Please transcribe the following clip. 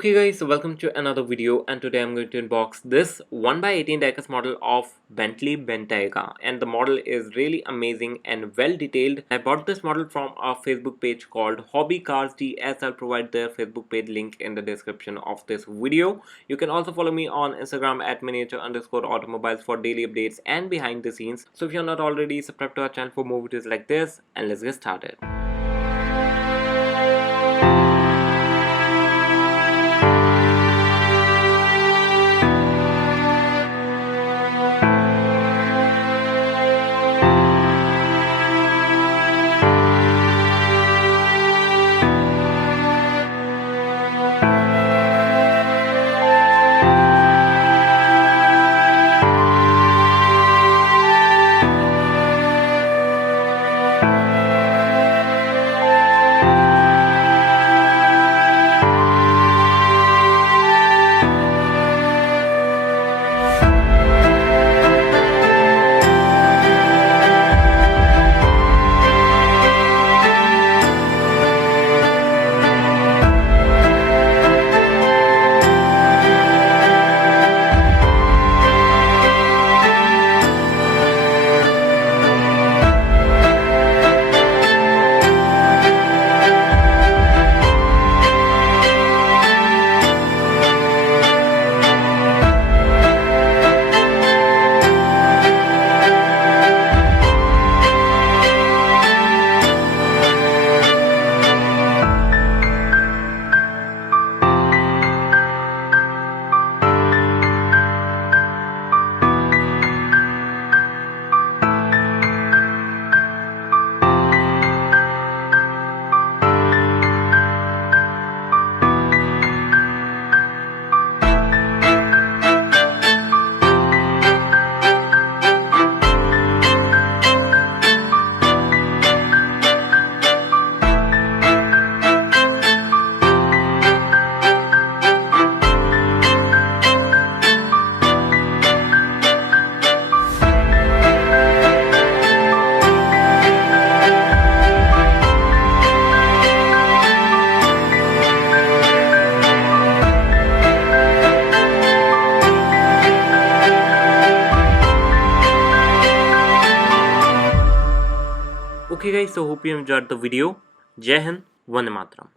Okay guys, so welcome to another video, and today I'm going to unbox this 1x18 diecast model of Bentley Bentayga, and the model is really amazing and well detailed. I bought this model from a Facebook page called Hobby Cars DS. I'll provide their Facebook page link in the description of this video. You can also follow me on Instagram at miniature_automobiles for daily updates and behind the scenes. So if you're not already, subscribe to our channel for more videos like this, and let's get started. Okay guys, so hope you enjoyed the video. Jai Hind, Vande Mataram.